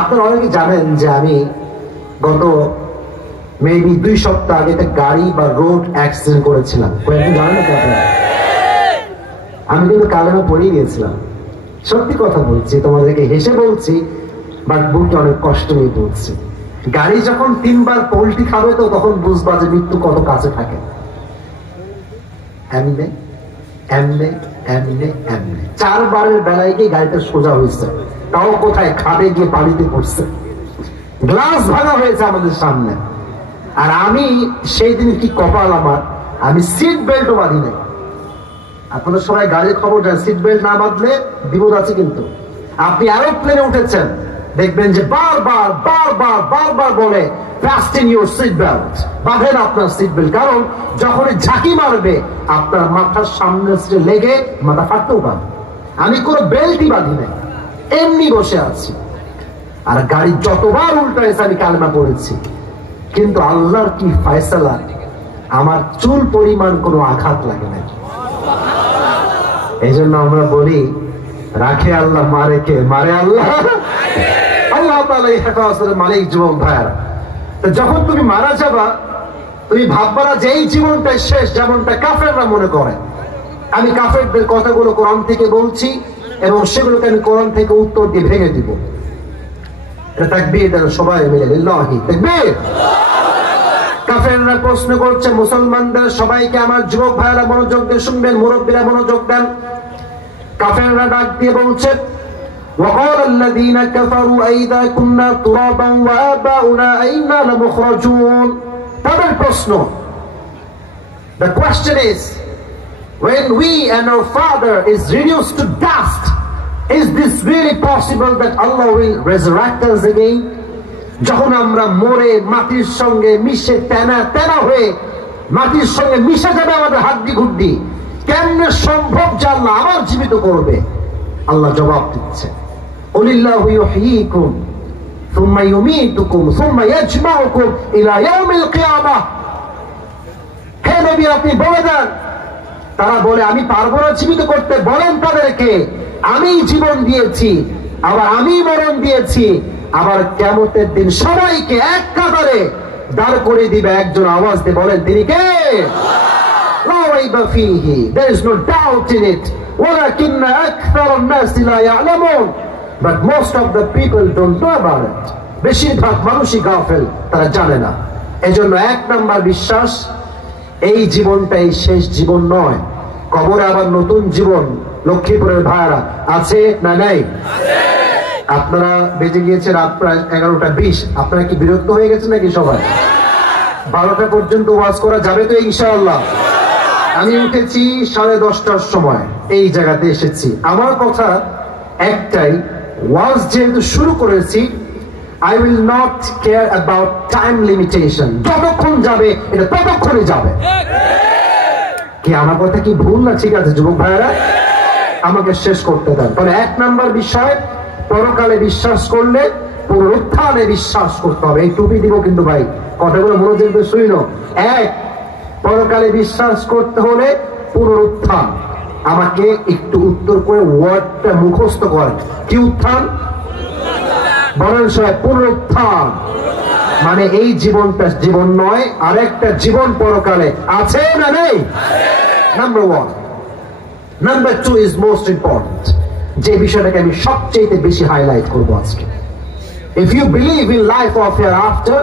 আপনারা অনেকে জানেন যে আমি গত মেবি 2 সপ্তাহ আগে একটা গাড়ি বা রোড অ্যাক্সিডেন্ট করেছিলাম। জানেন না আপনারা? আমি কিন্তু কালেমা পড়েই গিয়েছিলাম। সত্যি কথা বলছি, তোমাদেরকে হেসে বলছি, বাট বুকে অনেক কষ্ট নিয়ে বলছি। গাড়ি যখন 3 বার পল্টি খাবে তো তখন বুঝবা যে মৃত্যু কত কাছে থাকে। এমনে এমনে এমনে এমনে 4 বারের বেলায় গিয়ে গাড়িটা সোজা হয়েছে, তাও কোথায় খাদে গিয়ে পানিতে পড়ছে, গ্লাস ভাঙা হয়েছে আমাদের সামনে। আর আমি সেই দিন কি কপাল আমার, আমি সিট বেল্টও বাঁধি নাই। আপনাদের সবাই গাড়ির খবর দেন, সিট বেল্ট না বাঁধলে বিপদ আছে। কিন্তু আপনি এরোপ্লেনে উঠেছেন, দেখবেন যে বারবার বারবার বারবার বলে fasten your seat belt, বাঁধেন আপনার সিট বেল্ট। কারণ যখন ঝাঁকি মারবে আপনার মাথার সামনে লেগে মাথা ফাটতেও পারে। আমি কোনো বেল্টই বাঁধি নাই, এমনি বসে আছি। আর গাড়ি যতবার উল্টাইছে আমি কালেমা পড়েছি, কিন্তু আল্লাহর কি ফয়সালা, আমার চুল পরিমাণ কোনো আঘাত লাগে না। এই জন্য আমরা বলি, রাখে আল্লাহ মারে কে, মারে আল্লাহ। আল্লাহ তাআলা এই হেফাজতের মালিক। যুবক ভাইয়ারা, যখন তুমি মারা যাবা তুমি ভাববা না যে এই জীবনটাই শেষ, যেমনটা কাফেররা মনে করে। আমি কাফেরদের কথাগুলো কোরআন থেকে বলছি এবং সেগুলোকে আমি কোরআন থেকে উত্তর দিয়ে ভেঙে দিব। তাকবীর দেন সবাই মিলে, লিল্লাহি তাকবীর। কাফেররা প্রশ্ন করছে মুসলমানদের সবাইকে, আমার যুবক ভাইরা মনোযোগ দিয়ে শুনবেন, মুরব্বীরা মনোযোগ দেন। কাফেররা ডাক দিয়ে বলছে, وقال الذين كفروا أئذا كنا ترابا وآباؤنا أئنا لمخرجون। তাদের প্রশ্ন, the question is, when we and our father is reduced to dust, is this really possible that Allah will resurrect us again? যখন আমরা মরে মাটির সঙ্গে মিশে তেনা তেনা হয়ে মাটির সঙ্গে মিশে যাবে আমাদের হাড্ডি গুড্ডি, কেমনে সম্ভব যে আল্লাহ আবার জীবিত করবে? আল্লাহ জবাব দিচ্ছে, উলিল্লাহু ইউহয়িকুম সুম্মা ইউমীতুকুম সুম্মা ইয়াজমাউকুম ইলা ইয়াউমিল কিয়ামাহ। হে নবী, আপনি বলে দেন। তারা বলে, আমি পারবো না জীবিত করতে। বলেন তাদেরকে, আমি জীবন দিয়েছি, আবার আমি মরণ দিয়েছি, আবার কিয়ামতের দিন সবাইকে এক কাতারে দাঁড় করে দিবে। একজন আওয়াজ দিয়ে বলেন, তিনি কে? লা রাইবা ফীহি, there is no doubt in it, ওয়ালাকিন্না আকসারান নাস লা ইয়ালামুন, but most of the people don't know about it। বেশিরভাগ মানুষই গাফেল, তারা জানে না। এজন্য 1 নাম্বার বিশ্বাস, এই জীবনটাই শেষ জীবন নয়, কবরে আবার নতুন জীবন। লক্ষ্মীপুরের ভাইরা আছে না নাই? আপনারা বেজে গিয়েছে রাত প্রায় 11:20। আপনারা কি বিরক্ত হয়ে গেছেন নাকি সবাই? 12টা পর্যন্ত ওয়াজ করা যাবে তো ইনশাআল্লাহ? আমি উঠেছি 10:30টার সময়, এই জায়গাতে এসেছি। আমার কথা একটাই, ওয়াজ যেহেতু শুরু করেছি, I will not care about time limitation। যতক্ষণ যাবে এটা ততক্ষণই যাবে। কি আমার কথা কি ভুল না? ঠিক আছে যুবক ভাইয়েরা, আমাকে শেষ করতে দেন। তাহলে 1 নাম্বার বিষয়, পরকালে বিশ্বাস করলে পুনরুত্থানে বিশ্বাস করতে হবে। এই টুপি দিব কিন্তু ভাই, কথাগুলো মনোযোগ দিয়ে শুনো। 1, পরকালে বিশ্বাস করতে হলে পুনরুত্থান। আমাকে একটু উত্তর করে ওয়ার্ডটা মুখস্থ করেন। কি উত্থান? বলেন সবাই, পুনরুত্থান। মানে এই জীবনটা জীবন নয়, আরেকটা জীবন পরকালে আছে না নেই? Number 1। Number 2 is most important, যে বিষয়টাকে আমি সবচেয়ে বেশি হাইলাইট করবো আজকে। If you believe in life of hereafter,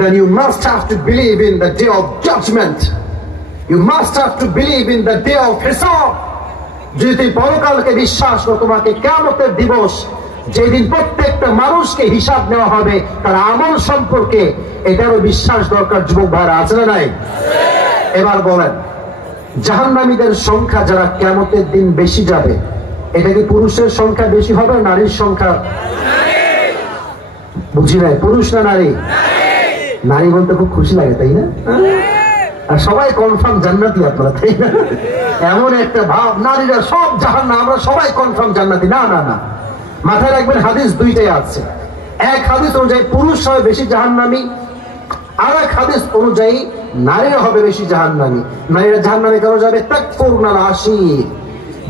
then you must have to believe in the day of judgment. You must have to believe in the day of hisab. যদি তুমি পরকালকে বিশ্বাস করো, তোমাকে কিয়ামতের দিবস, যেদিন প্রত্যেকটা মানুষকে হিসাব নেওয়া হবে তার আমল সম্পর্কে, এটারও বিশ্বাস দরকার। যুবক ভাইরা আছে না নাই? এবার বলেন, জাহান্নামীদের সংখ্যা যারা কিয়ামতের দিন বেশি যাবে, এটা কি পুরুষের সংখ্যা বেশি হবে, নারীর সংখ্যা? বুঝি নাই, পুরুষ না নারী? নারী বলতে খুব খুশি লাগে, তাই না? আর সবাই কনফার্ম জান্নাতি আপনারা, তাই না? এমন একটা ভাব, নারীরা সব জাহান্নাম, আমরা সবাই কনফার্ম জান্নাতি। না না না, মাথায় রাখবেন, হাদিস 2টাই আছে। 1 হাদিস অনুযায়ী পুরুষ হবে বেশি জাহান্নামী, আর 1 হাদিস অনুযায়ী নারীরা হবে বেশি জাহান্নামী। নারীরা জাহান্নামে কেন যাবে? তাকফুরনাল আশির,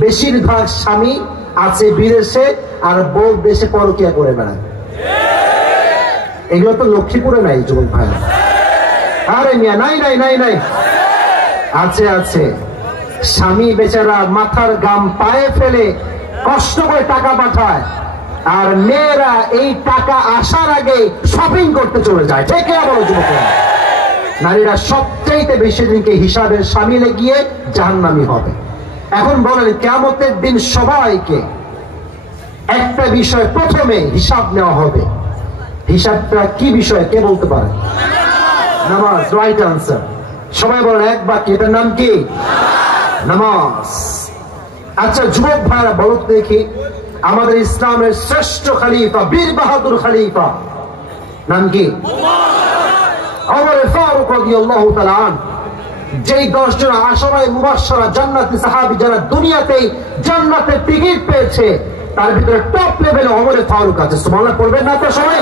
বেশিরভাগ স্বামী আছে বিদেশে, আর বউ দেশে পরকিয়া করে বেড়ায়। এগুলো তো লক্ষ্মীপুরে নাই যুবক ভাই। আরে মিয়া, নাই নাই নাই নাই, আছে আছে। স্বামী বেচারা মাথার গাম পায়ে ফেলে কষ্ট করে টাকা পাঠায়, আর মেয়েরা এই টাকা আসার আগে শপিং করতে চলে যায়। ঠিক না বলো যুবকেরা? নারীরা সবচাইতে বেশি দিনকে হিসাবের সামিলে গিয়ে জাহান্নামী হবে। এখন বলেন, কিয়ামতের দিন সবাইকে একটা বিষয় প্রথমে হিসাব নেওয়া হবে। হিসাবটা কি বিষয় কে বলতে পারে? নামাজ। Right answer. সবাই বলেন এক বাক্যে, এটার নাম কি? নামাজ। আচ্ছা যুবক ভাইরা বলো দেখি, আমাদের ইসলামের শ্রেষ্ঠ খলিফা, বীর বাহাদুর খলিফা নাম কি? ওমর ফারুক রাদিয়াল্লাহু তাআলা আনহু। যেই 10 জন আশরায়ে মুবাশশারা জান্নাতি সাহাবী যারা দুনিয়াতেই জান্নাতের টিকিট পেয়েছে, তার ভিতরে টপ লেভেলে ওমর ফারুক আছে। সুবহানাল্লাহ পড়বেন না তো সবাই?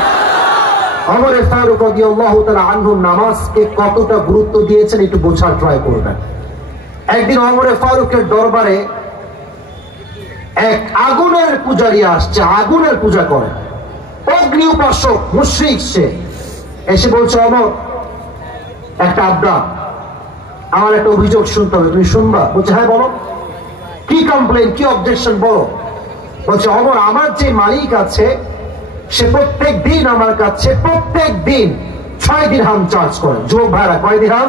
ওমর ফারুক রাদিয়াল্লাহু তাআলা আনহু নামাজকে কতটা গুরুত্ব দিয়েছেন একটু বোঝার ট্রাই করবেন। একদিন ওমর ফারুকের দরবারে এক আগুনের পূজারী আসছে, আগুনের পূজা করে, অগ্নি উপাসক মুশরিক। সে এসে বলছে, ওমর একটা আবদার, আমার একটা অভিযোগ শুনতে হবে, তুমি শুনবা? বলছে হ্যাঁ বলো। কি কমপ্লেন, কি অবজেকশন বলো? বলছে ওমর, আমার যে মালিক আছে সে প্রত্যেক দিন আমার কাছে প্রত্যেক দিন 6 দিরহাম চার্জ করে। যুবক ভাইরা, কয় দিরহাম?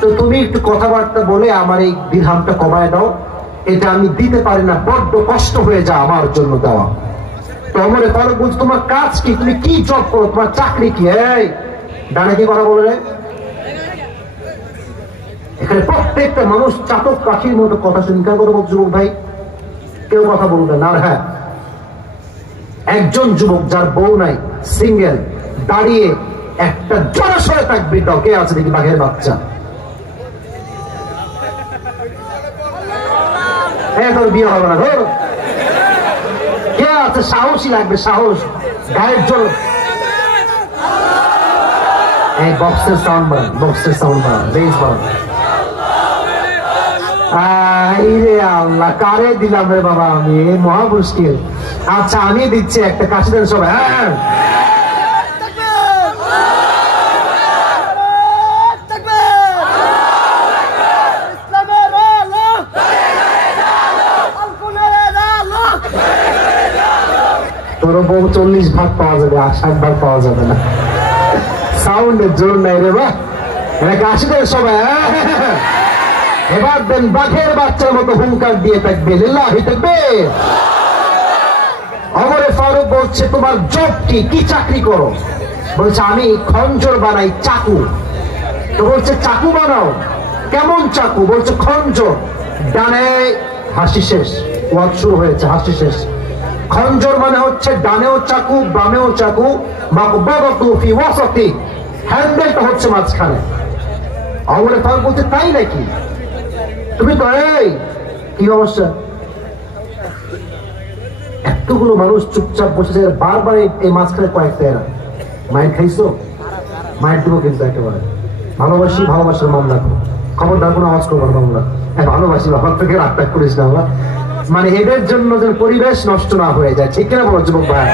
তো তুমি একটু কথাবার্তা বলে আমার এই দিরহামটা কমায় দাও, এটা আমি দিতে পারি না, বড্ড কষ্ট হয়ে যায় আমার জন্য দেওয়া। তো ওমর ফারুক বলছে, তোমার কাজ কি? তুমি কি জব করো? তোমার চাকরি কি? এই ডানে কি কথা বলে? এখানে প্রত্যেকটা মানুষ চাতক পাখির মতো কথা শুনতে করে বলছে, যুবক ভাই কেউ কথা বলবে না। আর হ্যাঁ, একজন যুবক যার বউ নাই, সিঙ্গেল, দাঁড়িয়ে একটা জোরে তাকবীর দাও। কে আছে দেখি? বাঘের বাচ্চা। তোর বিয়ে হবে না। ধর কে আছে? সাহসী লাগবে, সাহস, গায়ের জোর। এই বক্সের সাউন্ড বাড়ান, বক্সের সাউন্ড বাড়ান, বেস বাড়ান। আল্লাহ, কারে দিলাম রে বাবা আমি, মহা মুশকিল। আচ্ছা আমি দিচ্ছি একটা, কাছে দেন সবাই। হ্যাঁ তোর বউ 40 ভাগ পাওয়া যাবে, 60 ভাগ পাওয়া যাবে না। সাউন্ডের জোর নাই রে বা। কাছে দেন সবাই। এবার দেন বাঘের বাচ্চার মতো হুঙ্কার দিয়ে থাকবে, লিল্লাহি তাকবীর। ওমর ফারুক বলছে, তোমার জব কি? কি চাকরি করো? বলছে আমি খঞ্জর বানাই, চাকু। তো বলছে চাকু বানাও? কেমন চাকু? বলছে খঞ্জর। ডানে হাসি শেষ, ওয়াজ শুরু হয়েছে, হাসি শেষ। খঞ্জর মানে হচ্ছে ডানেও চাকু বামেও চাকু, মাকবারাতু ফি ওয়াসাতি, হ্যান্ডেলটা হচ্ছে মাঝখানে। ওমর ফারুক বলছে তাই নাকি? তুমি তো এই কি অবস্থা? এতগুলো মানুষ চুপচাপ বসেছে, বারবার এই মাঝখানে কয়েকটা এরা মাইন্ড খাইছো? মাইন্ড দেবো কিন্তু একেবারে। ভালোবাসি, ভালোবাসার মামলা করো, খবরদার কোনো আওয়াজ করবো না মামলা। হ্যাঁ ভালোবাসি, বাবার থেকে রাগ করিস না। মানে এদের জন্য যেন পরিবেশ নষ্ট না হয়ে যায়। ঠিক কিনা বলো যুবক ভাই?